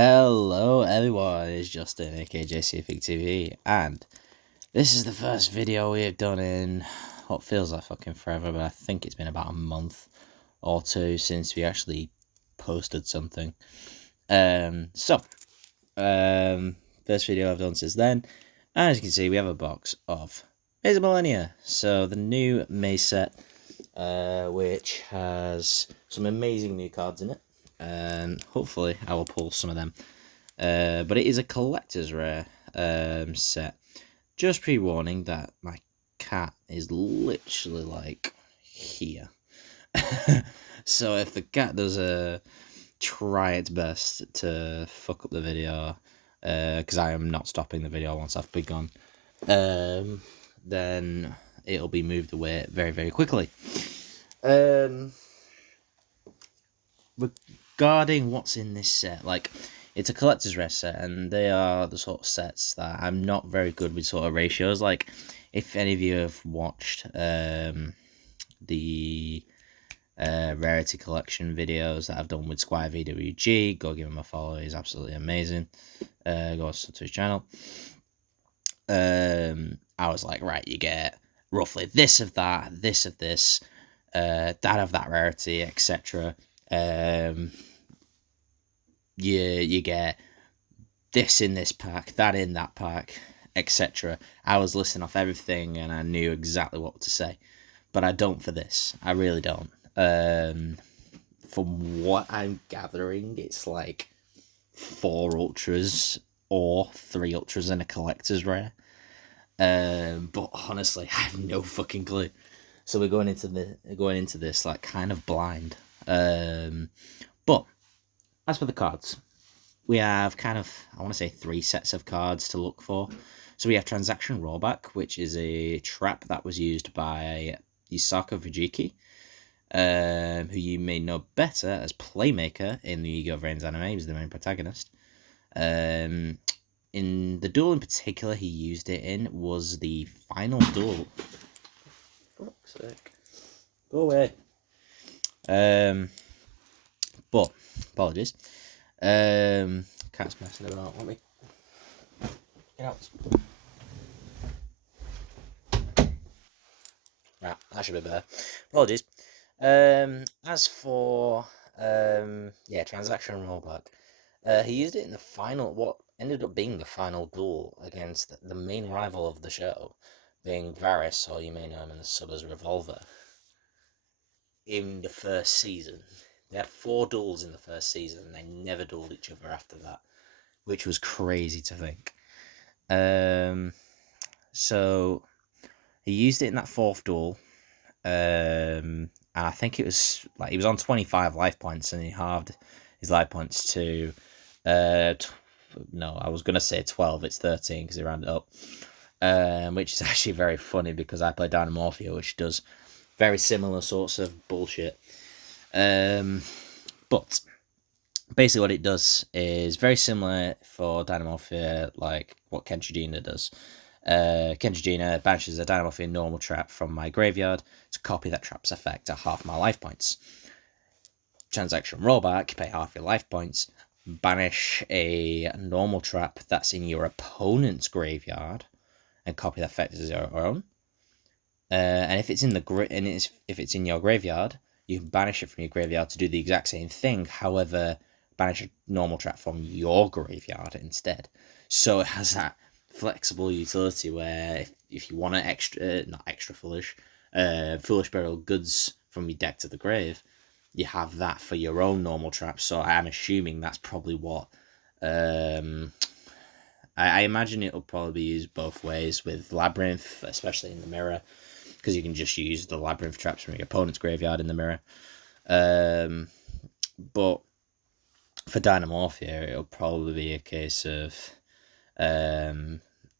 Hello everyone, it's Justin aka JCFigTV, and this is the first video we have done in what feels like fucking forever, but I think it's been about a month or two since we actually posted something. First video I've done since then, and as you can see we have a box of Milennia, so the new Maze set, which has some amazing new cards in it. Hopefully I will pull some of them. But it is a collector's rare set. Just pre-warning that my cat is literally like here. So if the cat does try its best to fuck up the video, because I am not stopping the video once I've begun, then it'll be moved away very, very quickly. Regarding what's in this set, like, it's a collector's rare set, and they are the sort of sets that I'm not very good with sort of ratios. Like, if any of you have watched the rarity collection videos that I've done with Squire VWG, go give him a follow. He's absolutely amazing. Go to his channel. I was like, right, you get roughly this of that, this of this, that of that rarity, etc. You get this in this pack, that in that pack, etc. I was listing off everything and I knew exactly what to say, but I don't for this. I really don't. From what I'm gathering, it's like 4 ultras or 3 ultras and a collector's rare. But honestly, I have no fucking clue. So we're going into this like kind of blind. But as for the cards, we have kind of, I want to say, 3 sets of cards to look for. So we have Transaction Rollback, which is a trap that was used by Yusaka Fujiki, who you may know better as Playmaker in the Yu-Gi-Oh! Anime. He was the main protagonist. In the duel in particular he used it in was the final duel. Fuck's sake. Go away. But apologies. Cat's messing about, won't we? Get out. Right, that should be better. Apologies. As for Transaction Rollback, he used it in the final, what ended up being the final duel against the main rival of the show, being Varys, or you may know him in the sub as Revolver, in the first season. They had 4 duels in the first season, and they never duelled each other after that, which was crazy to think. So he used it in that 4th duel, and I think it was like he was on 25 life points, and he halved his life points to no, I was gonna say 12. It's 13 because he rounded up, which is actually very funny because I play Dynamorphia, which does very similar sorts of bullshit. But basically what it does is very similar for Dynamorphia, like what Kenchigina does. Kenchigina banishes a Dynamorphia normal trap from my graveyard to copy that trap's effect at half my life points. Transaction Rollback, pay half your life points, banish a normal trap that's in your opponent's graveyard and copy the effect as your own. And if it's in if it's in your graveyard, you can banish it from your graveyard to do the exact same thing. However, banish a normal trap from your graveyard instead. So it has that flexible utility where if you want to foolish burial goods from your deck to the grave, you have that for your own normal trap. So I'm assuming that's probably what I imagine it'll probably be used both ways with Labyrinth, especially in the mirror, because you can just use the Labyrinth traps from your opponent's graveyard in the mirror. But for Dynamorphia, it'll probably be a case of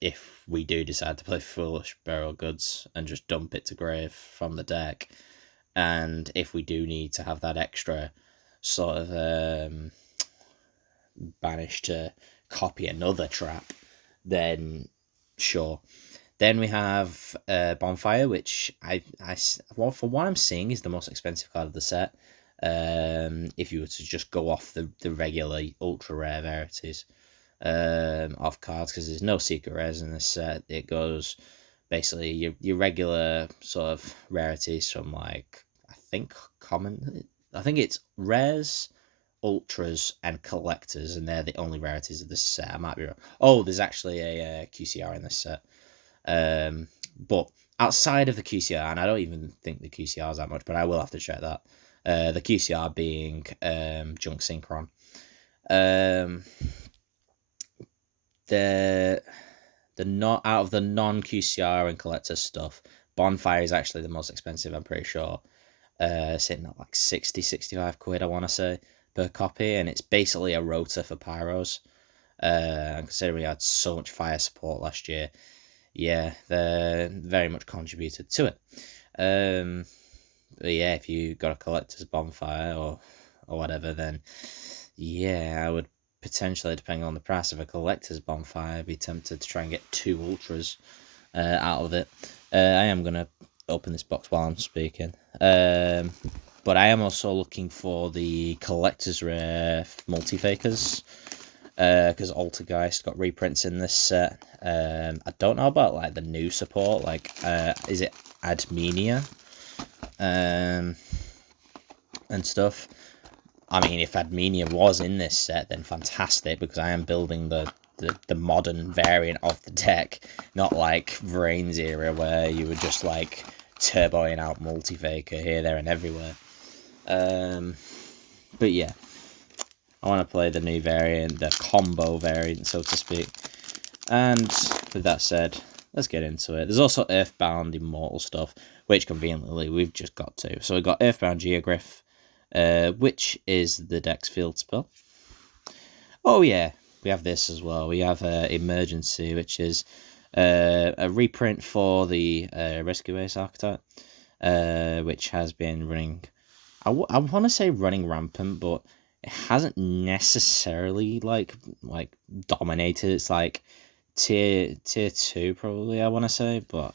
if we do decide to play Foolish Burial Goods and just dump it to grave from the deck, and if we do need to have that extra sort of banish to copy another trap, then sure. Then we have Bonfire, which for what I'm seeing is the most expensive card of the set. If you were to just go off the regular ultra rare rarities of cards, because there's no secret rares in this set. It goes basically your regular sort of rarities from like I think it's rares, ultras, and collectors, and they're the only rarities of this set. I might be wrong. Oh, there's actually a QCR in this set. But outside of the QCR, and I don't even think the QCR is that much, but I will have to check that. The QCR being Junk Synchron. Um, the not out of the non QCR and collector stuff, Bonfire is actually the most expensive. I'm pretty sure. Sitting at like 65 quid, I want to say, per copy, and it's basically a rotor for pyros. Considering we had so much fire support last year, yeah, they very much contributed to it. But yeah, if you got a collector's Bonfire or whatever, then yeah, I would potentially, depending on the price of a collector's Bonfire, be tempted to try and get 2 ultras out of it. I am gonna open this box while I'm speaking. But I am also looking for the collector's rare multi-fakers, because Altergeist got reprints in this set. I don't know about like the new support, like is it Admenia and stuff. I mean, if Admenia was in this set, then fantastic, because I am building the modern variant of the deck, not like Vrain's era where you were just like turboing out multi-faker here, there, and everywhere. But yeah, I want to play the new variant, the combo variant, so to speak. And with that said, let's get into it. There's also Earthbound Immortal stuff, which conveniently we've just got to. So we've got Earthbound Geoglyph, which is the deck's field spell. Oh yeah, we have this as well. We have Emergency, which is a reprint for the Rescue Ace archetype, which has been running. I want to say running rampant, but it hasn't necessarily like dominated. It's like tier 2 probably, I want to say, but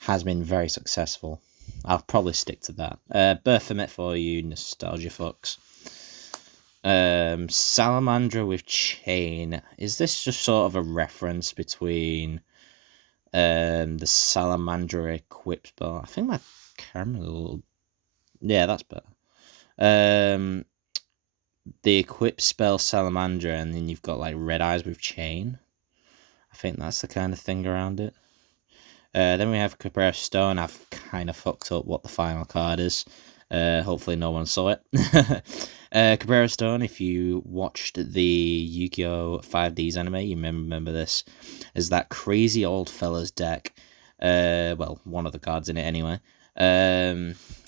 has been very successful. I'll probably stick to that. Berthamet for you nostalgia fucks. Salamandra with Chain. Is this just sort of a reference between the Salamandra equip spell? I think my camera a little... Yeah, that's better. The equip spell Salamandra, and then you've got like Red Eyes with Chain. I think that's the kind of thing around it. Then we have Cabrera Stone. I've kind of fucked up what the final card is. Hopefully no one saw it. Cabrera Stone, if you watched the Yu-Gi-Oh! 5Ds anime, you may remember this as that crazy old fella's deck. Well, one of the cards in it anyway.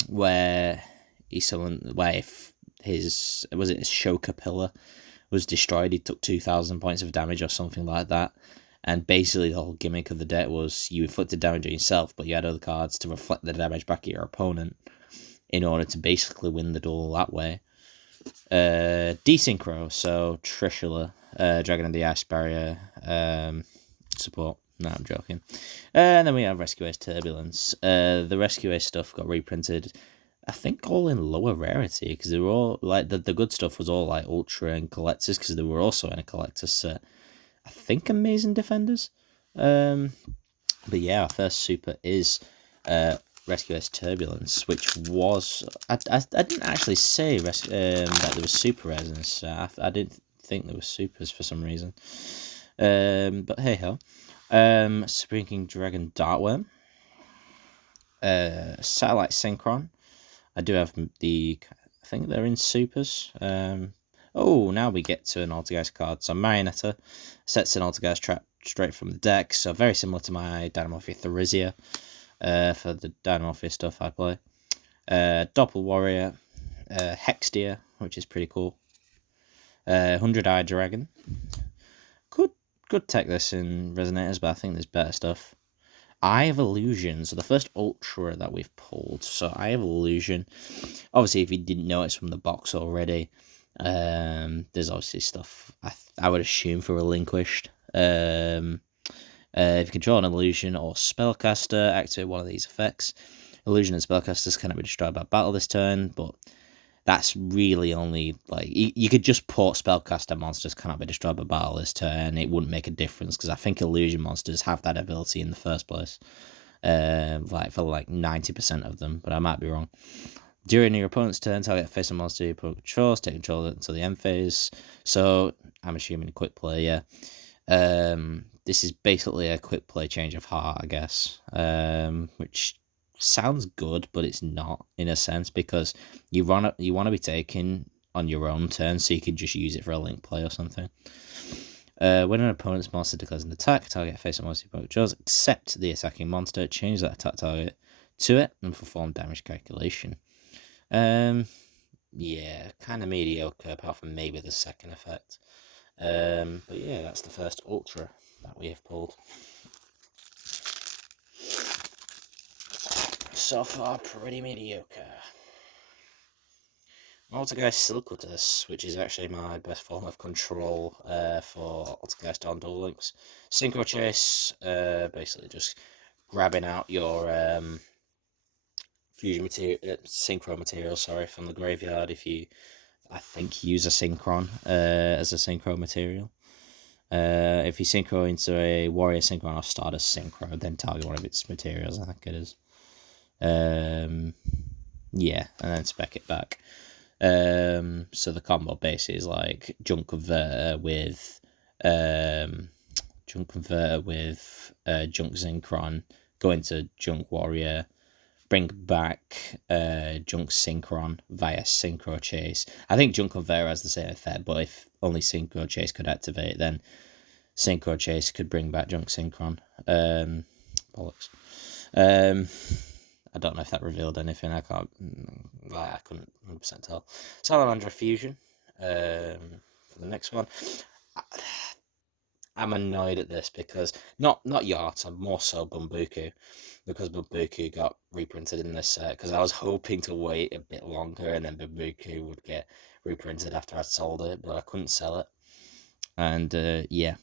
Where if his Shoka pillar was destroyed, he took 2,000 points of damage or something like that. And basically the whole gimmick of the deck was you inflicted damage on yourself, but you had other cards to reflect the damage back at your opponent in order to basically win the duel that way. Desynchro, so Trishula, Dragon of the Ice Barrier, support. No, I'm joking. And then we have Rescue Ace Turbulence. The Rescue Ace stuff got reprinted, I think, all in lower rarity, because they were all like the good stuff was all like ultra and collectors, because they were also in a collector's set. I think Amazing Defenders. But yeah, our first super is Rescue Ace Turbulence, which was... I didn't actually say that there was super rares in this. I didn't think there was supers for some reason. But hey ho. Supreme King Dragon Dartworm. Satellite Synchron. I do have I think they're in supers. Oh, now we get to an Altergeist card. So Marionetta sets an Altergeist trap straight from the deck. So very similar to my Dynamorphia Therizia for the Dynamorphia stuff I play. Doppel Warrior, Hextia, which is pretty cool. 100-Eye Dragon. Could take this in Resonators, but I think there's better stuff. Eye of Illusion. So the first Ultra that we've pulled. So Eye of Illusion. Obviously, if you didn't know it's from the box already, there's obviously stuff I would assume for Relinquished. If you control an illusion or spellcaster, activate one of these effects. Illusion and spellcasters cannot be destroyed by battle this turn, but that's really only like you could just port spellcaster monsters cannot be destroyed by battle this turn. It wouldn't make a difference because I think illusion monsters have that ability in the first place. Like for like 90% of them, but I might be wrong. During your opponent's turn, target face a monster your opponent controls, take control until the end phase. So I'm assuming a quick play, yeah. This is basically a quick play change of heart, I guess. Which sounds good, but it's not in a sense because you want to be taking on your own turn, so you can just use it for a link play or something. When an opponent's monster declares an attack, target face a monster your opponent controls, except the attacking monster, change that attack target to it and perform damage calculation. Yeah, kind of mediocre apart from maybe the second effect. But yeah, that's the first Ultra that we have pulled. So far, pretty mediocre. Altergeist Silquatus, which is actually my best form of control for Altergeist on Duel Links. Synchro Chase, basically just grabbing out your fusion material, synchro material, from the graveyard if you, I think, use a synchron as a synchro material. If you synchro into a warrior synchron or starter synchro, then target one of its materials, I think it is. Yeah, and then spec it back. So the combo base is like Junk Converter with Junk Synchron, go into Junk Warrior, bring back Junk Synchron via Synchro Chase. I think Junk Converter has the same effect, but if only Synchro Chase could activate, then Synchro Chase could bring back Junk Synchron. Bollocks. I don't know if that revealed anything. I couldn't 100% tell. Salamandra Fusion. For the next one, I'm annoyed at this because not Yacht, I'm more so Bumbuku, because Bumbuku got reprinted in this set. Because I was hoping to wait a bit longer and then Bumbuku would get reprinted after I'd sold it, but I couldn't sell it, and yeah,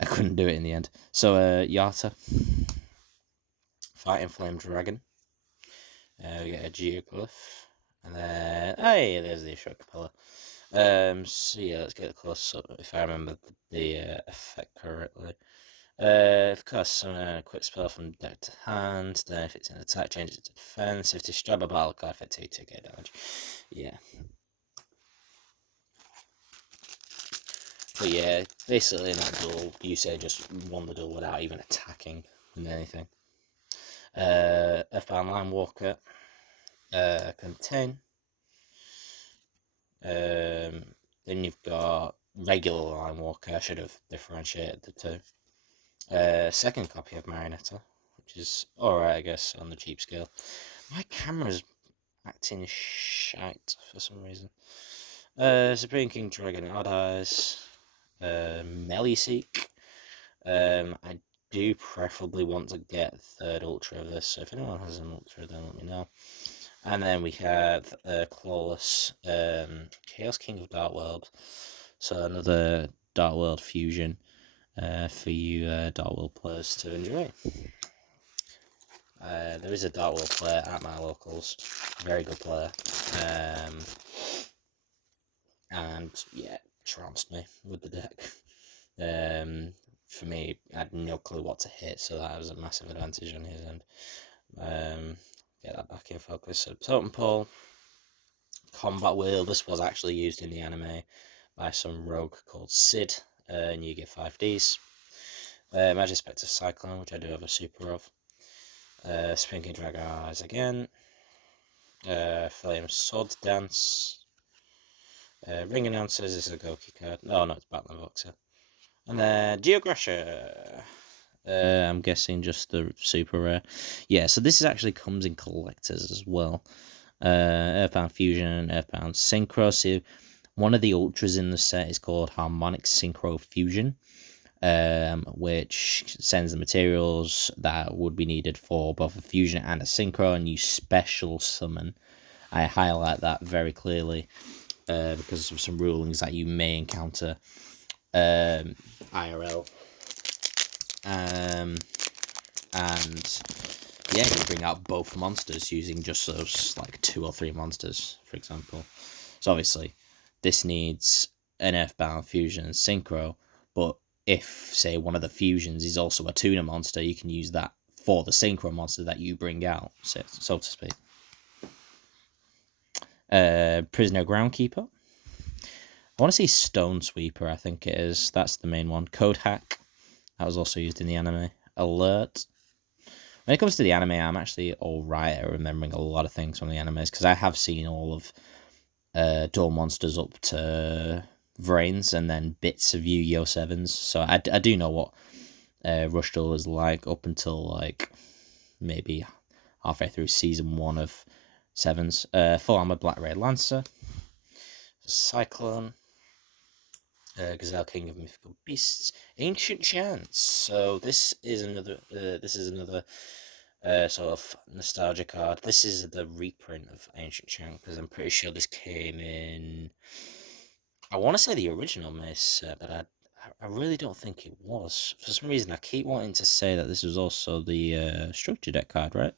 I couldn't do it in the end. So Yata, Fighting Flame Dragon. We get a Geoglyph, and then hey, there's the Ashok Capella. So yeah, let's get a close up if I remember the effect correctly. Of course, a quick spell from deck to hand. Then, if it's an attack, change it to defense. If it's destroyed by battle card, effect 2 damage. Yeah. But yeah, basically in that duel, you say just won the duel without even attacking with anything. Earthbound Line Walker. Contain. Then you've got regular Line Walker. I should have differentiated the two. Second copy of Marionetta, which is alright, I guess, on the cheap scale. My camera's acting shite for some reason. Supreme King Dragon Odd Eyes. Meliseek. I do preferably want to get third Ultra of this, so if anyone has an Ultra, then let me know. And then we have Clawless, Chaos King of Dark World. So another Dark World fusion for you Dark World players to enjoy. There is a Dark World player at my locals, very good player, and yeah, trounced me with the deck. For me, I had no clue what to hit, so that was a massive advantage on his end. Get that back in focus. So Totem Pole, Combat Wheel. This was actually used in the anime by some rogue called Sid, and you get 5Ds. Magic Spectre Cyclone, which I do have a super of. Spinking Dragon Eyes again. Flame Sword Dance. Ring Announcers is a Goki card. No, it's Battling Boxer. And then Geographer. I'm guessing just the super rare. Yeah, so this actually comes in collectors as well. Earthbound Fusion, Earthbound Synchro. So one of the ultras in the set is called Harmonic Synchro Fusion, which sends the materials that would be needed for both a fusion and a synchro, and you special summon. I highlight that very clearly because of some rulings that you may encounter IRL. And yeah, you bring out both monsters using just those like 2 or 3 monsters, for example. So obviously, this needs an Earthbound fusion and synchro, but if say one of the fusions is also a tuner monster, you can use that for the synchro monster that you bring out, so to speak. Prisoner Groundkeeper. I want to say Stone Sweeper, I think it is. That's the main one. Code Hack. That was also used in the anime. Alert. When it comes to the anime, I'm actually alright at remembering a lot of things from the animes, because I have seen all of Duel Monsters up to Vrains and then bits of Yu-Gi-Oh! 7s. So I do know what Rush Duel is like up until like maybe halfway through season 1 of 7s. Full Armor Black Ray Lancer. Cyclone. Gazelle King of Mythical Beasts, Ancient Chance. So this is another sort of nostalgia card. This is the reprint of Ancient Chance, because I'm pretty sure this came in. I want to say the original Mace set, but I really don't think it was. For some reason, I keep wanting to say that this was also the structure deck card, right?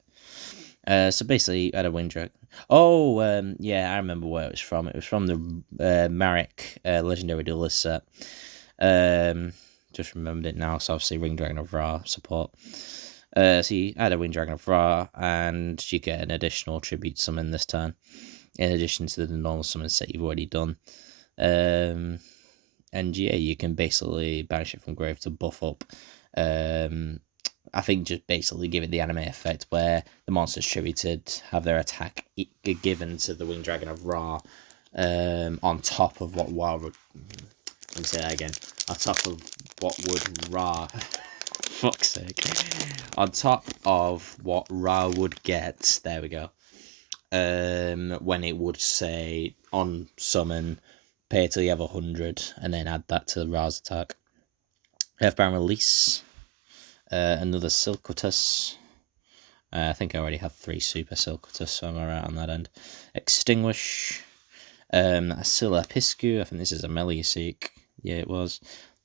So basically, you had a Wind Dragon. Oh, yeah, I remember where it was from. It was from the Marek Legendary Duelist set. Just remembered it now. So obviously, Ring Dragon of Ra support. So you add a Wind Dragon of Ra, and you get an additional tribute summon this turn, in addition to the normal summon set you've already done. And yeah, you can basically banish it from grave to buff up. I think just basically give it the anime effect where the monsters tributed have their attack given to the Winged Dragon of Ra, on top of what Ra would. Let me say that again. On top of what would Ra. Fuck's sake. On top of what Ra would get. There we go. When it would say on summon, pay till you have 100, and then add that to Ra's attack. Earthbound Release. Another Silquatus. I think I already have 3 Super Silquatus, so I'm alright on that end. Extinguish. Asila Piscu. I think this is a Meliaseek. Yeah, it was.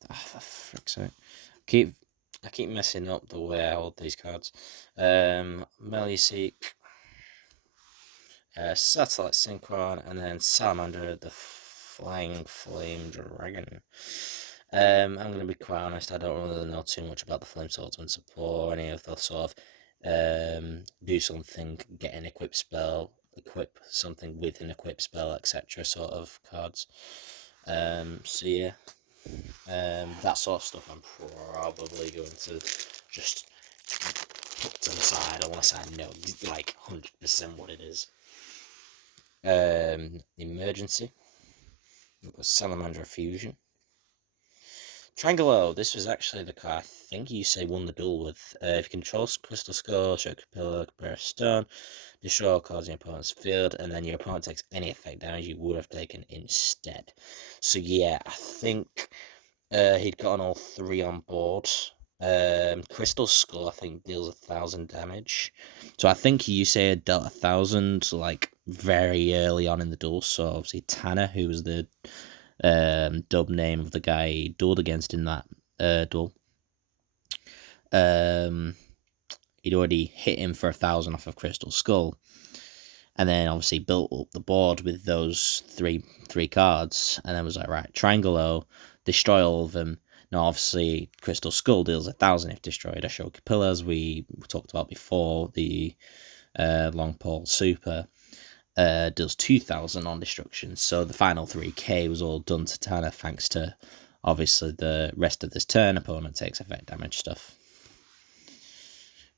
Oh, for frick's sake. I keep messing up the way I hold these cards. Meliaseek. Satellite Synchron, and then Salamander, the Flying Flame Dragon. I'm going to be quite honest, I don't really know too much about the Flame Swordsman support, any of the sort of do something, get an equip spell, equip something with an equip spell, etc. sort of cards. So yeah, that sort of stuff I'm probably going to just put to the side unless I know like 100% what it is. Emergency. Salamander Fusion. Triangelo, this was actually the card I think you say won the duel with. If you control Crystal Skull, Shock Pillar, Bear Stone, destroy all cards in your opponent's field, and then your opponent takes any effect damage you would have taken instead. So yeah, I think he'd gotten all 3 on board. Crystal Skull, I think, deals 1,000 damage. So I think you say it dealt 1,000 like very early on in the duel. So obviously Tanner, who was the dub name of the guy he dueled against in that duel. He'd already hit him for 1,000 off of Crystal Skull, and then obviously built up the board with those three cards, and then was like, right, Triangelo, destroy all of them. Now obviously Crystal Skull deals 1,000 if destroyed. Ashoka Pillar, as we talked about before, the Long Pole Super. Does 2,000 on destruction, so the final 3k was all done to Tanner thanks to obviously the rest of this turn opponent takes effect damage stuff.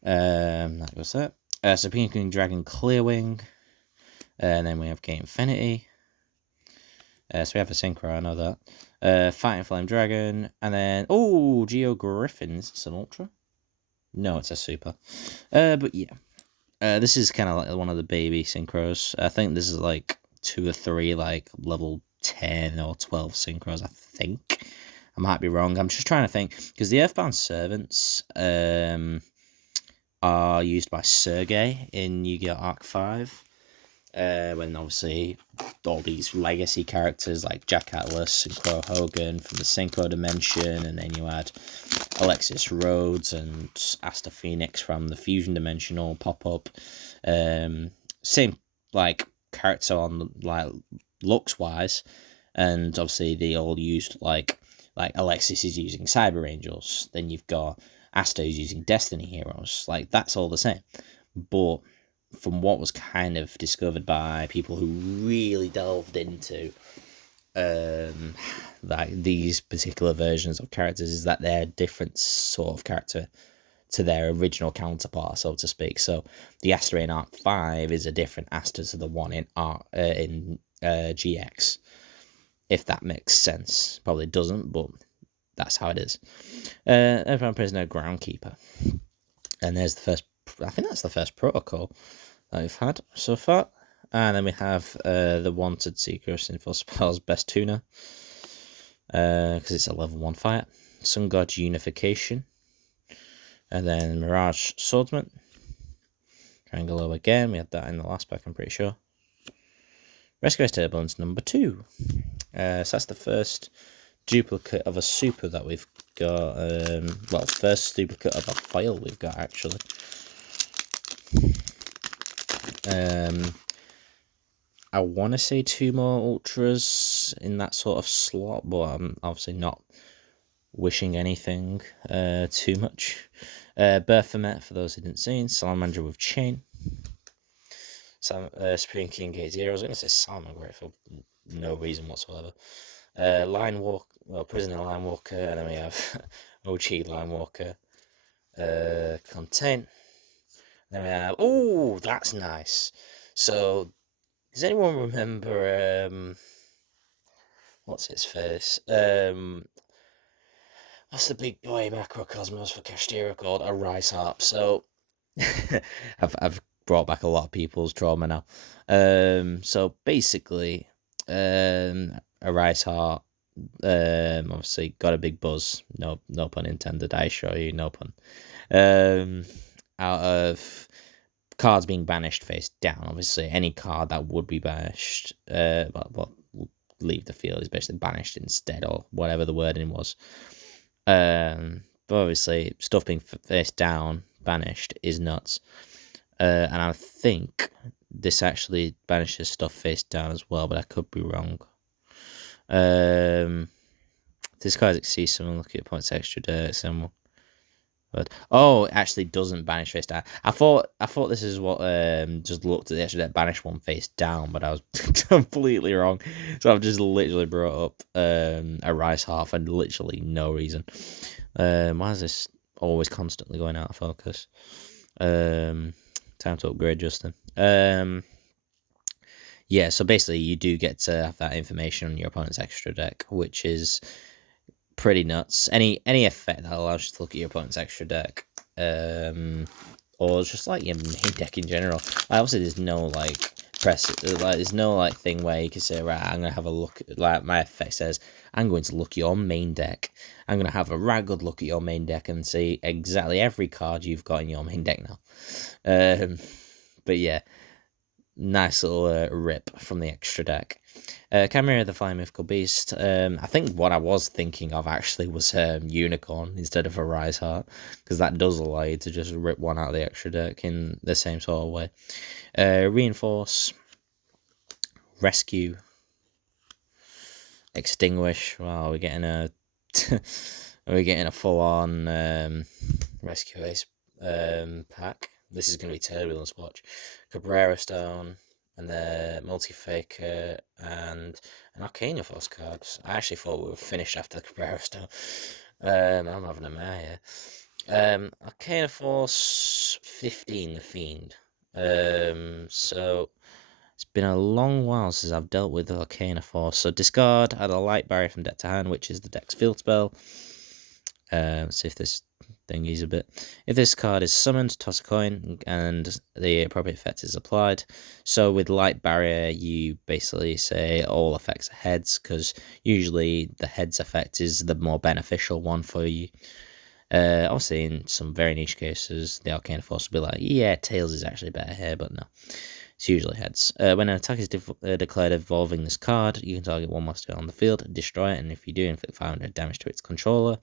That was that. So Pink Dragon Clearwing, and then we have Game Infinity. So we have a Synchro, I know that. Fighting Flame Dragon, and then Geo Griffin. Is this an Ultra? No, it's a Super. But yeah. This is kind of like one of the baby synchros. I think this is like 2 or 3 like level 10 or 12 synchros, I think. I might be wrong. I'm just trying to think. Because the Earthbound Servants are used by Sergei in Yu-Gi-Oh! Arc 5. when obviously all these legacy characters like Jack Atlas and Crow Hogan from the Synchro Dimension, and then you had Alexis Rhodes and Asta Phoenix from the Fusion Dimension all pop up. Same like character on like looks wise, and obviously they all used like Alexis is using Cyber Angels, then you've got Asta is using Destiny Heroes. Like that's all the same, but from what was kind of discovered by people who really delved into like these particular versions of characters, is that they're a different sort of character to their original counterpart, so to speak. So the Asta in Arc 5 is a different Asta to the one in GX, if that makes sense. Probably doesn't, but that's how it is. Everyone Prisoner Groundkeeper, and there's the first. I think that's the first protocol that we've had so far. And then we have the Wanted Seeker of Sinful Spells Best Tuner, because it's a level 1 fighter. Sun God Unification, and then Mirage Swordsman. Triangle O again, we had that in the last pack, I'm pretty sure. Rescue Turbulence number 2. So that's the first duplicate of a super that we've got. Well, first duplicate of a foil we've got, actually. I want to say 2 more ultras in that sort of slot, but I'm obviously not wishing anything too much. Baphomet, for those who didn't see, Salamander with Chain. Supreme King Gate 0. I was going to say Salamander for no reason whatsoever. Line Walk, well, Prisoner Line Walker, and then we have OG Line Walker. Contain. Then we have, oh, that's nice. So, does anyone remember, what's his face? What's the big boy Macrocosmos for Kashtira called? A Rice Harp. So, I've brought back a lot of people's trauma now. So basically, a Rice Harp, obviously got a big buzz. No pun intended. I assure you, no pun. Out of cards being banished face down. Obviously, any card that would be banished, well, leave the field is basically banished instead, or whatever the wording was. But obviously, stuff being face down, banished, is nuts. And I think this actually banishes stuff face down as well, but I could be wrong. This card exceeds someone, look at points extra dirt, someone. But it actually doesn't banish face down. I thought this is what just looked at the extra deck banish one face down, but I was completely wrong. So I've just literally brought up a Rice Heart for literally no reason. Why is this always constantly going out of focus? Time to upgrade, Justin. Yeah, so basically you do get to have that information on your opponent's extra deck, which is pretty nuts. Any effect that allows you to look at your opponent's extra deck, or just like your main deck in general. Obviously, there's no there's no thing where you can say, right, I'm gonna have a look. Like my effect says, I'm going to look at your main deck. I'm gonna have a right good look at your main deck and see exactly every card you've got in your main deck now. But yeah, nice little rip from the extra deck. Chimera, the Flying Mythical Beast. I think what I was thinking of actually was Unicorn instead of a Rise Heart, because that does allow you to just rip one out of the extra deck in the same sort of way. Reinforce, Rescue, Extinguish. Wow, we're getting a full-on Rescue Ace pack. This is going to be Turbulence Watch. Cabrera Stone, and the Multi-Faker, and an Arcana Force card. I actually thought we were finished after the Cabrera Stone. I'm having a mare here. Arcana Force 15, the Fiend. So it's been a long while since I've dealt with Arcana Force. So discard, add a Light Barrier from deck to hand, which is the deck's field spell. Let's see if this thingies a bit. If this card is summoned, toss a coin, and the appropriate effect is applied. So with Light Barrier, you basically say all effects are heads, because usually the heads effect is the more beneficial one for you. Obviously, in some very niche cases, the Arcana Force will be like, yeah, Tails is actually better here, but no. It's usually heads. When an attack is declared involving this card, you can target one monster on the field, destroy it, and if you do, inflict 500 damage to its controller.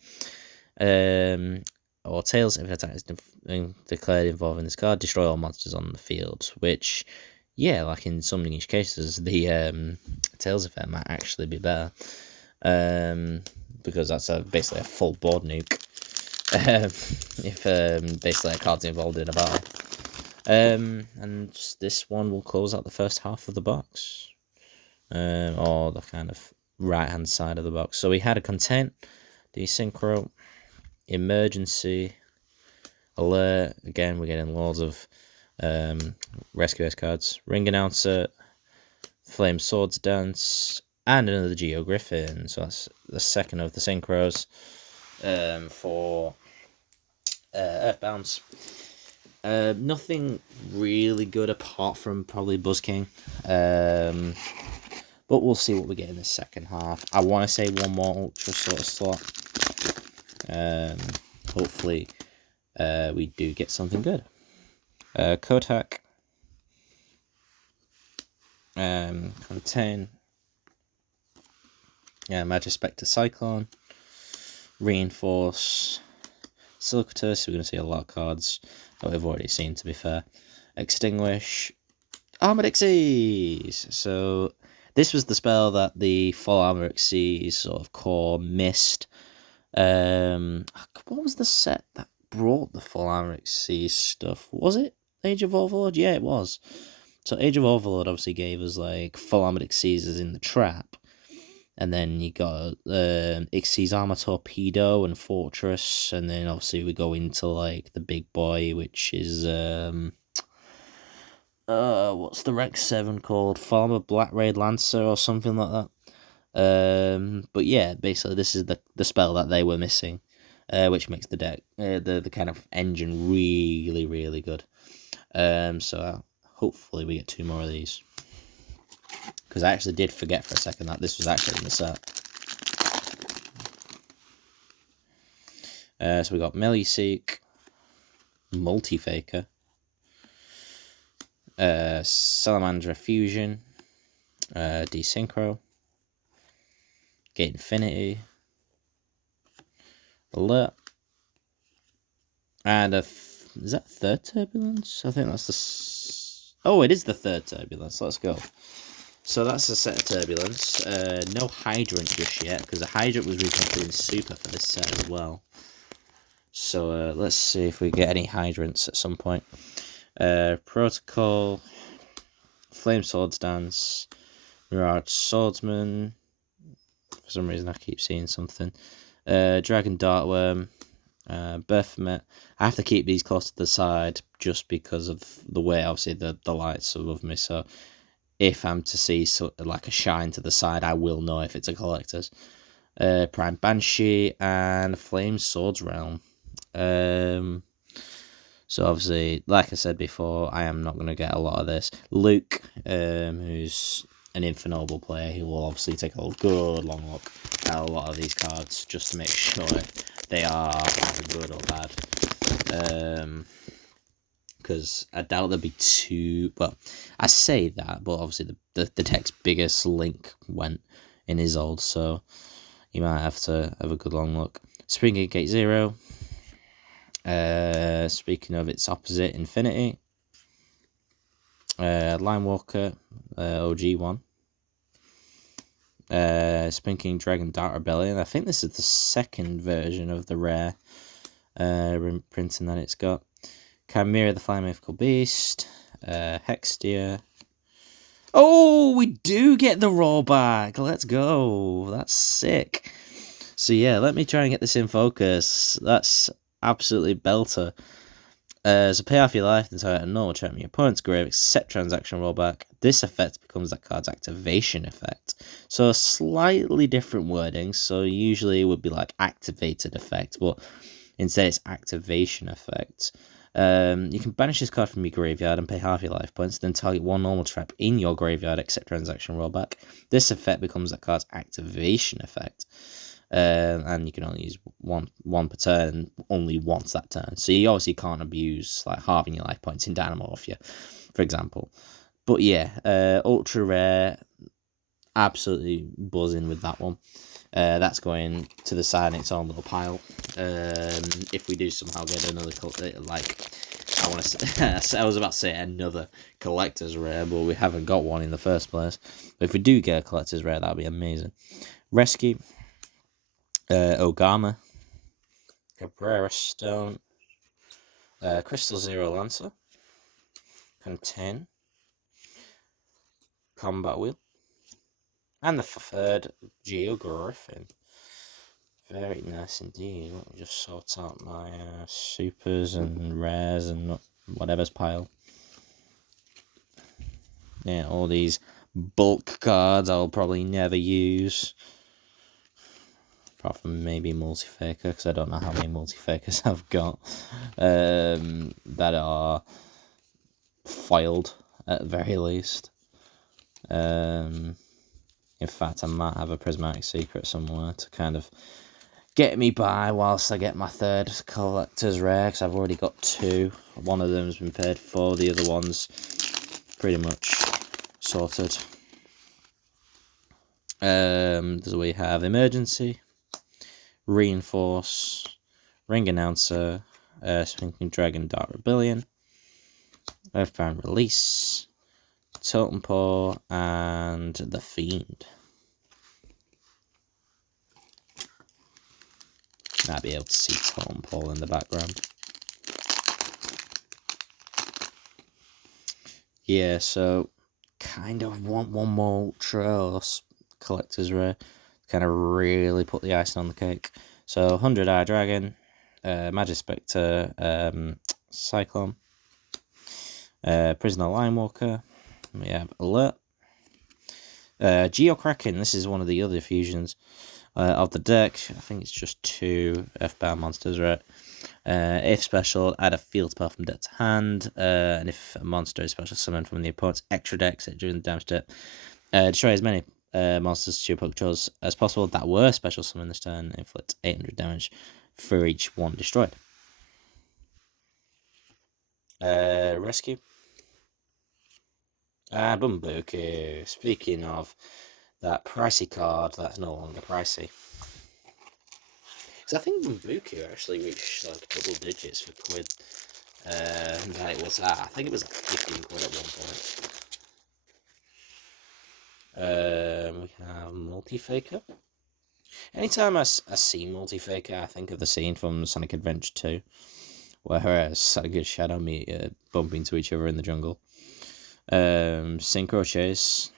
Or tails, if an attack is declared involving this card, destroy all monsters on the field. Which, yeah, like in some niche cases, the tails effect might actually be better. Because that's basically a full board nuke. If basically a card's involved in a battle. And this one will close out the first half of the box. Or the kind of right hand side of the box. So we had a content, desynchro, emergency, alert. Again, we're getting loads of rescue S cards. Ring announcer, flame swords dance, and another Geo Griffin. So that's the second of the synchros for Earthbounds. Nothing really good apart from probably Buzz King. But we'll see what we get in the second half. I want to say one more Ultra sort of slot. Hopefully we do get something good. Kotak. Contain. Magic Spectre Cyclone. Reinforce. Silicatus. We're going to see a lot of cards that we've already seen, to be fair. Extinguish. Armored Xyz. So this was the spell that the full Armored Xyz sort of core missed. What was the set that brought the full Armored Xyz stuff? Was it Age of Overlord? Yeah, it was. So Age of Overlord obviously gave us like full Armored Xyz in the trap. And then you got Xyz Armor Torpedo and Fortress. And then obviously we go into like the big boy, which is what's the Rex 7 called? Farmer Black Raid Lancer or something like that. But yeah, basically this is the spell that they were missing, which makes the deck, the kind of engine really, really good. So hopefully we get 2 more of these. Because I actually did forget for a second that this was actually in the set. So we got Melee-Seek, Multi-Faker, Salamandra Fusion, Desynchro, Gate Infinity, Alert, and is that third Turbulence? I think that's the... Oh, it is the third Turbulence. Let's go. So that's a set of Turbulence. No Hydrant just yet, because the Hydrant was reconfiguring super for this set as well. So let's see if we get any Hydrants at some point. Protocol, Flame Swords Dance, Mirage Swordsman. For some reason I keep seeing something. Dragon Dartworm, Baphomet. I have to keep these close to the side just because of the way obviously the lights above me. So if I'm to see like a shine to the side, I will know if it's a collector's. Prime Banshee and Flame Swords Realm. So obviously, like I said before, I am not going to get a lot of this. Luke, who's an Infernoble player, he will obviously take a good long look at a lot of these cards just to make sure they are either good or bad. Because I doubt there'll be too... Well, I say that, but obviously the deck's biggest link went in his old, so you might have to have a good long look. Spring Gate 0. Speaking of its opposite, Infinity. Line Walker, OG1. Spinking Dragon Dart Rebellion. I think this is the second version of the rare printing that it's got. Chimera the Flying Mythical Beast. Hextia. Oh, we do get the rollback. Let's go. That's sick. So yeah, let me try and get this in focus. That's absolutely belter. So pay off your life, then target a normal trap in your opponent's grave, except transaction rollback. This effect becomes that card's activation effect. So slightly different wording. So usually it would be like activated effect, but instead it's activation effect. You can banish this card from your graveyard and pay half your life points, then target one normal trap in your graveyard, except transaction rollback. This effect becomes that card's activation effect. And you can only use one per turn, only once that turn. So you obviously can't abuse like halving your life points in Dynamorphia, for example. But yeah, ultra rare, absolutely buzzing with that one. That's going to the side in its own little pile. If we do somehow get another, like, I was about to say another collector's rare, but we haven't got one in the first place. But if we do get a collector's rare, that'd be amazing. Rescue, Ogama, Cabrera Stone, Crystal Zero Lancer, Contain, Combat Wheel, and the third Geo Griffin. Very nice indeed. Let me just sort out my supers and rares and whatever's pile. Yeah, all these bulk cards I'll probably never use. Apart from maybe Multi-Faker, because I don't know how many Multi-Fakers I've got that are foiled at the very least. In fact, I might have a Prismatic Secret somewhere to kind of get me by whilst I get my third collector's rare, because I've already got two. One of them's been paid for, the other one's pretty much sorted. So we have Emergency, Reinforce, Ring Announcer, Spinking Dragon Dark Rebellion, Earthbound Release, Totem Paw, and The Fiend. Might be able to see Totem Paw in the background. Yeah, so kind of want one more Ultra collector's rare. Kind of really put the icing on the cake. So 100 Eye Dragon, Magispectre, Cyclone, Prisoner Linewalker. We have Alert, Geokraken. This is one of the other fusions of the deck. I think it's just 2 Earthbound monsters, right? If special, add a field spell from deck to hand, and if a monster is special summoned from the opponent's extra deck, set during the damage step, destroy as many monsters to your opponent's choice as possible that were special summoned this turn, inflict 800 damage for each one destroyed. Rescue. Bumbuku. Speaking of that pricey card, that's no longer pricey. Because I think Bumbuku actually reached like double digits for quid. That it was I think it was like 15 quid at one point. We have Multi-Faker. Anytime I see Multi-Faker, I think of the scene from Sonic Adventure 2, where Sonic and Shadow meet bump into each other in the jungle. Synchro Chase.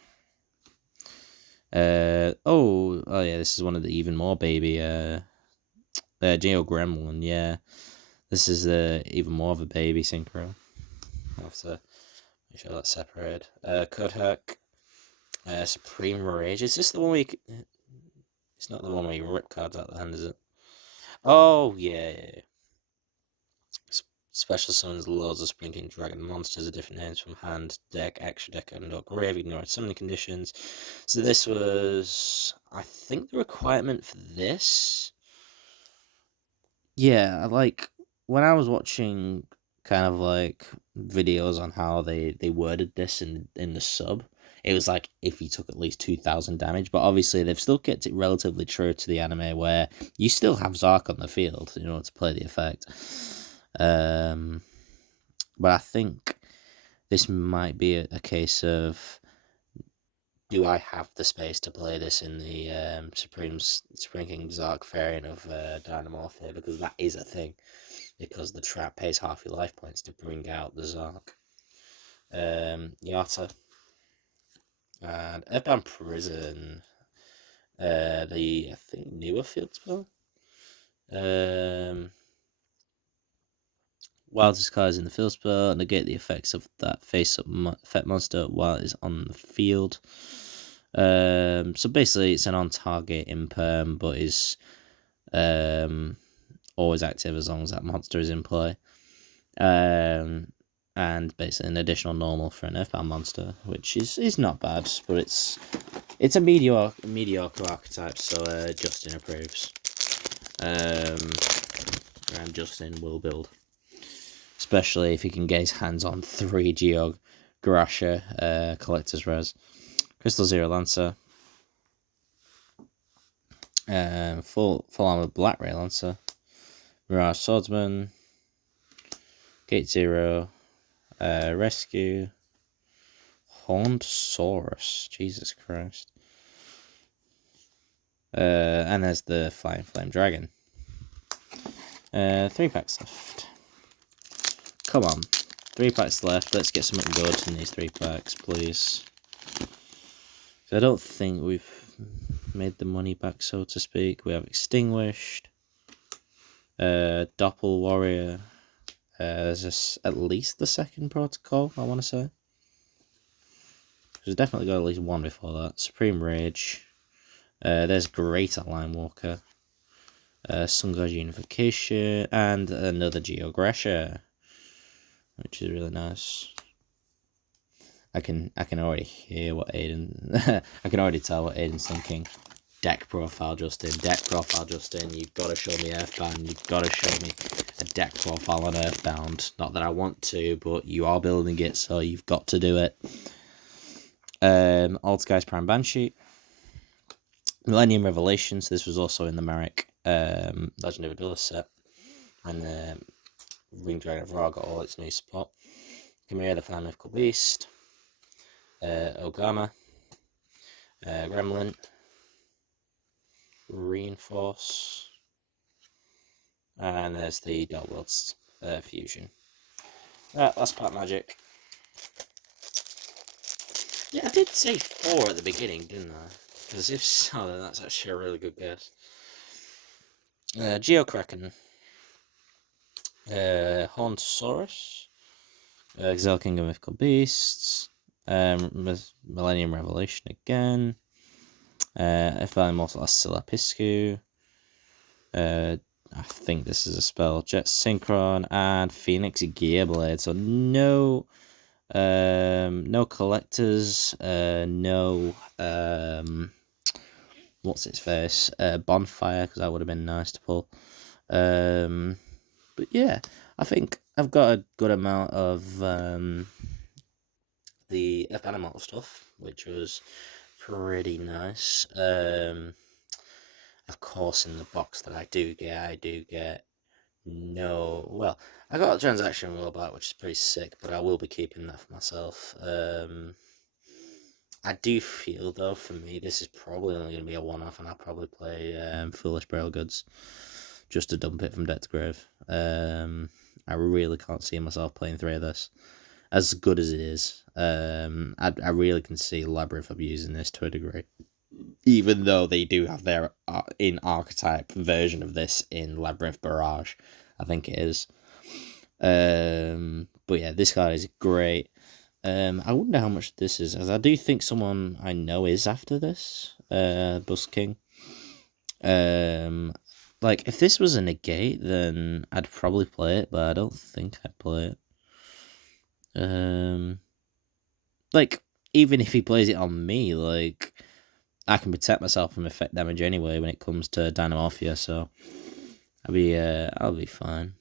Oh yeah, this is one of the even more baby Geo Gremlin, yeah. This is even more of a baby synchro. I'll have to make sure that's separated. Kudhuk, Supreme Rage. Is this the one where it's not the one where you rip cards out of the hand, is it? Oh, yeah. Special summons loads of Sprinking Dragon monsters of different names from hand, deck, extra deck, and or grave, ignoring summoning conditions. So this was, I think, the requirement for this. Yeah, like, when I was watching kind of like videos on how they worded this in the sub, it was like if you took at least 2,000 damage, but obviously they've still kept it relatively true to the anime where you still have Zark on the field in order to play the effect. But I think this might be a case of, do I have the space to play this in the Spring King Zark variant of Dynamorphia? Because that is a thing. Because the trap pays half your life points to bring out the Zark. Yata. And Earthbound Prison. I think newer field spell. While this card is in the field spell, negate the effects of that face-up effect monster while it is on the field. So basically, it's an on-target imperm, but is always active as long as that monster is in play. And basically an additional normal for an Earthbound monster, which is not bad, but it's a mediocre archetype, so Justin approves. And Justin will build. Especially if he can get his hands on 3 Geo Garasha, Collector's Res, Crystal Zero Lancer, full armor Black Ray Lancer, Mirage Swordsman, Gate Zero, Rescue, Horned Saurus, Jesus Christ. And there's the Flying Flame Dragon. 3 packs left. Come on. 3 packs left. Let's get something good in these 3 packs, please. I don't think we've made the money back, so to speak. We have Extinguished. Doppel Warrior. There's at least the second protocol, I want to say. There's definitely got at least one before that. Supreme Rage. There's Great Line Walker. Sun God Unification. And another Geogresha, which is really nice. I can already hear what Aiden... I can already tell what Aiden's thinking. Deck profile, Justin. Deck profile, Justin. You've got to show me Earthbound. You've got to show me a deck profile on Earthbound. Not that I want to, but you are building it, so you've got to do it. Old Skies Prime Banshee. Millennium Revelations. This was also in the Merrick Legendary Duelist set. And the Ring Dragon of Ra got all its new support. Chimera the Fan Mythical Beast. Ogama. Remlin. Reinforce. And there's the Dark Worlds Fusion. Right, last part Magic. Yeah, I did say 4 at the beginning, didn't I? Because if so, then that's actually a really good guess. Geokraken. Hauntosaurus. Exile King of Mythical Beasts. Millennium Revelation again. If Immortal Silapiscu. I think this is a spell. Jet Synchron and Phoenix Gearblade. So no collectors, no what's its face? Bonfire, because that would have been nice to pull. But yeah, I think I've got a good amount of the F-Animal stuff, which was pretty nice. Of course, in the box that I do get no... Well, I got a transaction roll back, which is pretty sick, but I will be keeping that for myself. I do feel, though, for me, this is probably only going to be a one-off, and I'll probably play Foolish Braille Goods just to dump it from deck to grave. I really can't see myself playing 3 of this, as good as it is. I really can see Labyrinth abusing this to a degree, even though they do have their in-archetype version of this in Labyrinth Barrage, I think it is. But yeah, this card is great. I wonder how much this is, as I do think someone I know is after this, Bus King. Like, if this was a negate, then I'd probably play it, but I don't think I'd play it. Like, even if he plays it on me, like, I can protect myself from effect damage anyway when it comes to Dynamorphia, so I'll be fine.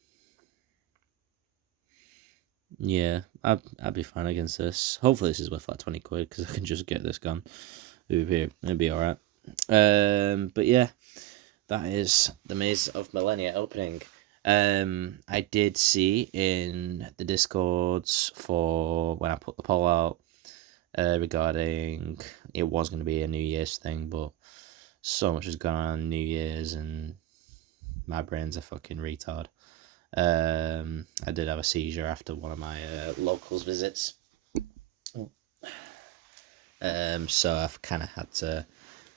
Yeah, I'd be fine against this. Hopefully this is worth like 20 quid, because I can just get this gun. It'd be alright. But yeah, that is the Maze of Milennia opening. I did see in the Discords for when I put the poll out regarding it was going to be a New Year's thing, but so much has gone on New Year's and my brain's a fucking retard. I did have a seizure after one of my locals visits, so I've kind of had to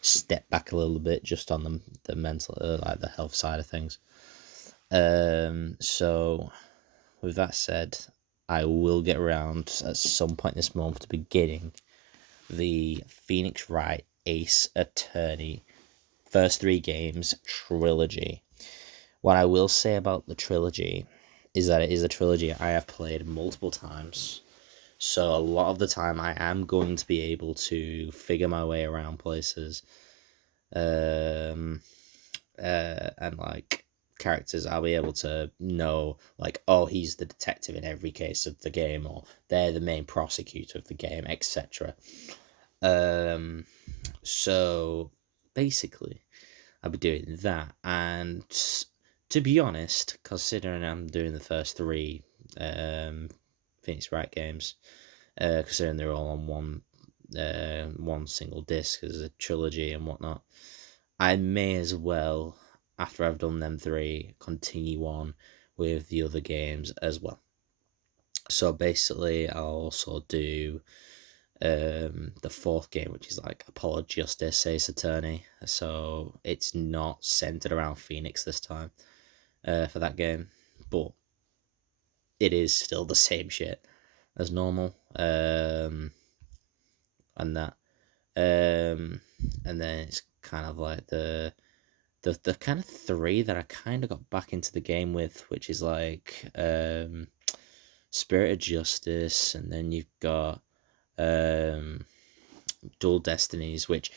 step back a little bit just on the mental, like the health side of things. So with that said, I will get around at some point this month to beginning the Phoenix Wright Ace Attorney first 3 games trilogy. What I will say about the trilogy is that it is a trilogy I have played multiple times. So a lot of the time I am going to be able to figure my way around places. And like characters, I'll be able to know, like, oh, he's the detective in every case of the game, or they're the main prosecutor of the game, etc. So basically, I'll be doing that, and to be honest, considering I'm doing the first three Phoenix Wright games, considering they're all on one single disc as a trilogy and whatnot, I may as well, after I've done them three, continue on with the other games as well. So basically, I'll also do the fourth game, which is like Apollo Justice Ace Attorney. So it's not centered around Phoenix this time for that game, but it is still the same shit as normal. And that. And then it's kind of like the kind of three that I kind of got back into the game with, which is like Spirit of Justice, and then you've got Dual Destinies, which,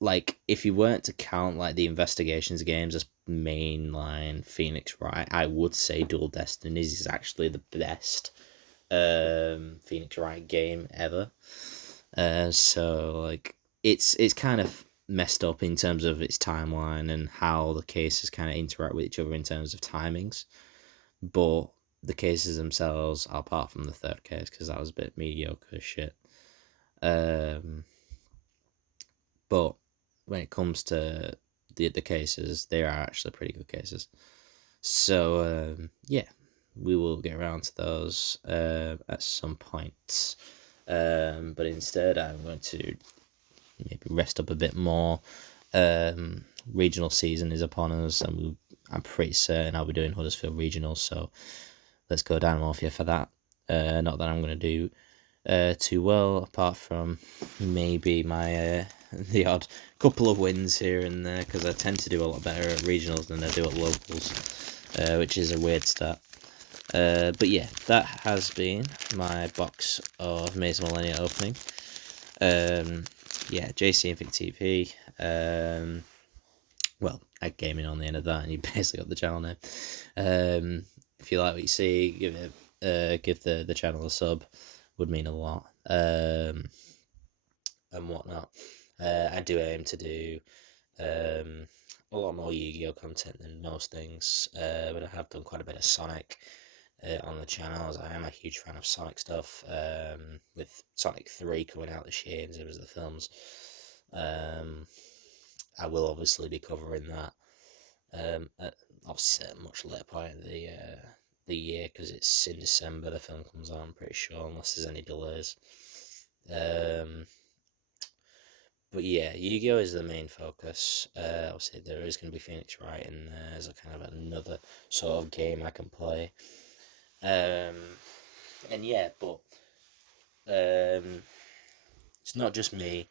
like, if you weren't to count like the investigations games as mainline Phoenix Wright, I would say Dual Destinies is actually the best Phoenix Wright game ever. So like it's kind of messed up in terms of its timeline and how the cases kind of interact with each other in terms of timings, but the cases themselves, apart from the third case, because that was a bit mediocre shit. But when it comes to the cases, they are actually pretty good cases. So yeah, we will get around to those at some point. But instead, I'm going to maybe rest up a bit more. Regional season is upon us, and I'm pretty certain I'll be doing Huddersfield Regionals, so let's go Dynamorphia for that. Not that I'm going to do too well, apart from maybe my the odd couple of wins here and there, because I tend to do a lot better at regionals than I do at locals, which is a weird stat. But yeah, that has been my box of Maze Milennia opening. Yeah, JC Infinite TV. Well, add gaming on the end of that, and you basically got the channel name. If you like what you see, give the channel a sub. Would mean a lot. And whatnot. I do aim to do a lot more Yu-Gi-Oh content than most things, but I have done quite a bit of Sonic on the channels. I am a huge fan of Sonic stuff, with Sonic 3 coming out this year in terms of the films. I will obviously be covering that at obviously at a much later point of the year, because it's in December the film comes out, I'm pretty sure, unless there's any delays. But yeah, Yu-Gi-Oh is the main focus. Obviously there is going to be Phoenix Wright in there as a kind of another sort of game I can play. And yeah, but it's not just me.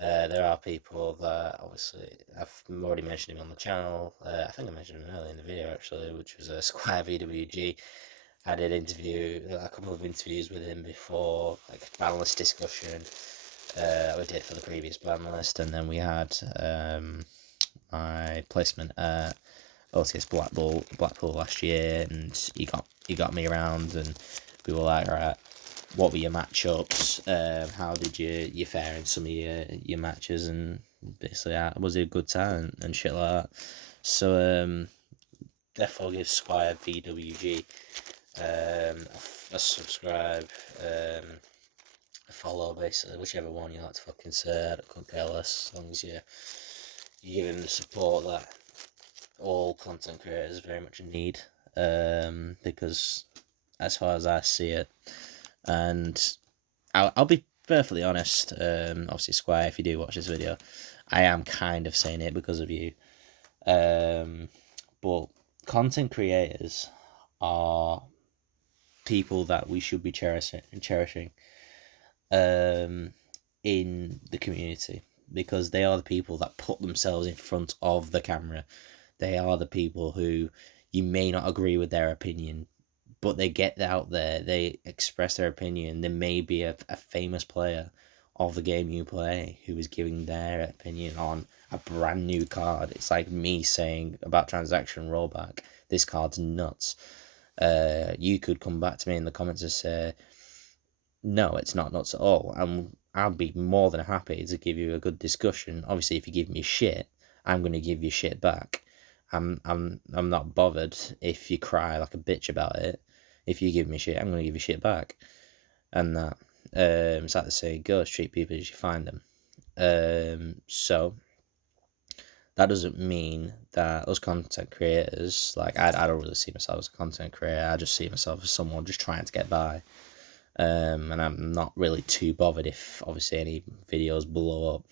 There are people that, obviously, I've already mentioned him on the channel. I think I mentioned him earlier in the video, actually, which was Squire VWG. I did a couple of interviews with him before, like ban list discussion. We did for the previous ban list, and then we had my placement at OTS Blackpool last year, and he got me around, and we were like, right, what were your matchups? How did you fare in some of your matches? And basically, was it a good time and shit like that? So therefore, give Squire VWG a subscribe, a follow, basically, whichever one you like to fucking say. I couldn't care less, as long as you give him the support that all content creators very much need. Because as far as I see it, and I'll be perfectly honest, obviously Squire, if you do watch this video, I am kind of saying it because of you. But content creators are people that we should be cherishing in the community, because they are the people that put themselves in front of the camera. They are the people who you may not agree with their opinion, but they get out there, they express their opinion. There may be a famous player of the game you play who is giving their opinion on a brand new card. It's like me saying about transaction rollback, this card's nuts. You could come back to me in the comments and say, no, it's not nuts at all. And I'll be more than happy to give you a good discussion. Obviously, if you give me shit, I'm going to give you shit back. I'm not bothered if you cry like a bitch about it. If you give me shit, I'm going to give you shit back. And that, it's like the saying goes, treat people as you find them. So that doesn't mean that us content creators, like I don't really see myself as a content creator. I just see myself as someone just trying to get by. And I'm not really too bothered if obviously any videos blow up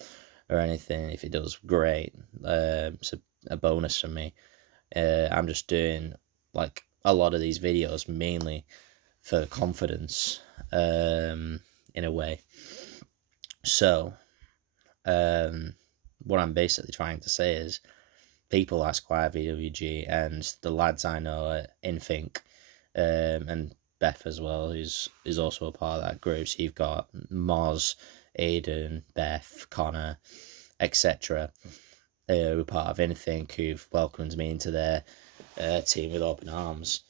or anything. If it does, great. It's a bonus for me. I'm just doing like a lot of these videos mainly for confidence, in a way. So, what I'm basically trying to say is, people like Squire VWG and the lads I know at Infink, and Beth as well, who's is also a part of that group. So you've got Moz, Aiden, Beth, Connor, etc. Who are part of Infink, who've welcomed me into their team with open arms.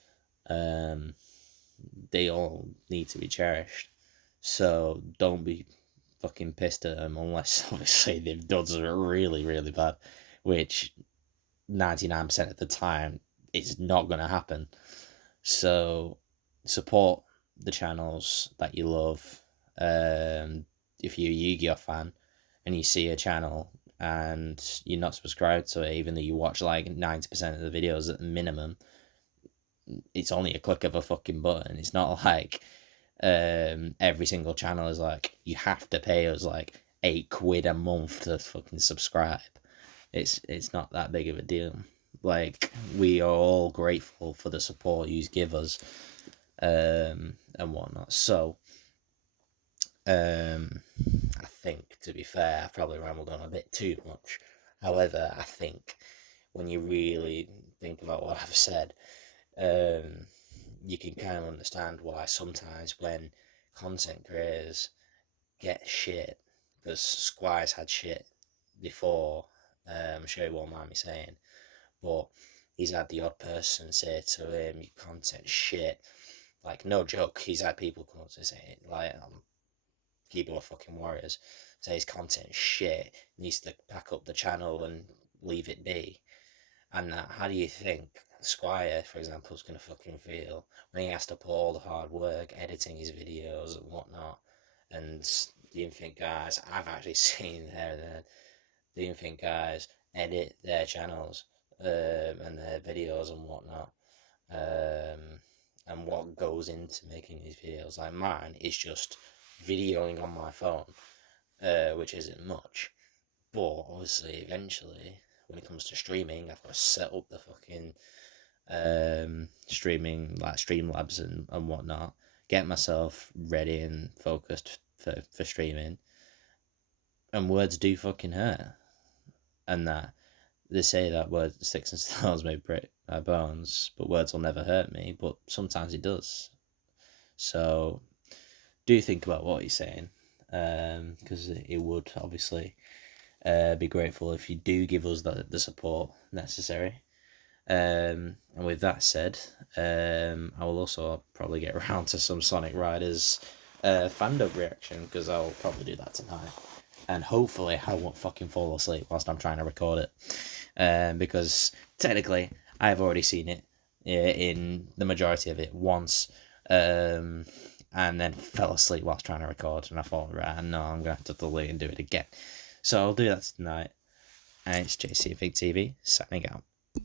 They all need to be cherished. So don't be fucking pissed at them unless obviously they've done something really, really bad, which 99% of the time it's not going to happen. So support the channels that you love. If you're a Yu-Gi-Oh fan and you see a channel and you're not subscribed to it, even though you watch like 90% of the videos at the minimum, it's only a click of a fucking button. It's not like every single channel is like, you have to pay us like £8 a month to fucking subscribe. It's not that big of a deal. Like, we are all grateful for the support you give us, and whatnot. So, I think, to be fair, I probably rambled on a bit too much. However, I think when you really think about what I've said, you can kind of understand why sometimes when content creators get shit, because Squire's had shit before, I'm sure he won't mind me saying, but he's had the odd person say to him, "Your content shit." Like, no joke, he's had people come up to say, like, keyboard fucking warriors, say his content shit, needs to pack up the channel and leave it be. And how do you think Squire, for example, is going to fucking feel when he has to put all the hard work editing his videos and whatnot? And the Infant guys, I've actually seen the Infant guys edit their channels, and their videos and whatnot, and what goes into making these videos. Like, mine is just videoing on my phone, which isn't much, but obviously eventually when it comes to streaming, I've got to set up the fucking streaming, like Streamlabs and whatnot, get myself ready and focused for streaming. And words do fucking hurt. And that they say that words, sticks and stones may break my bones, but words will never hurt me. But sometimes it does. So do think about what you're saying, because it would obviously be grateful if you do give us the support necessary. And with that said, I will also probably get around to some Sonic Riders fandom reaction, because I'll probably do that tonight. And hopefully I won't fucking fall asleep whilst I'm trying to record it. Because technically I've already seen it in the majority of it once, and then fell asleep whilst trying to record. And I thought, right, no, I'm going to have to delete and do it again. So I'll do that tonight. And it's JC Fig TV, signing out.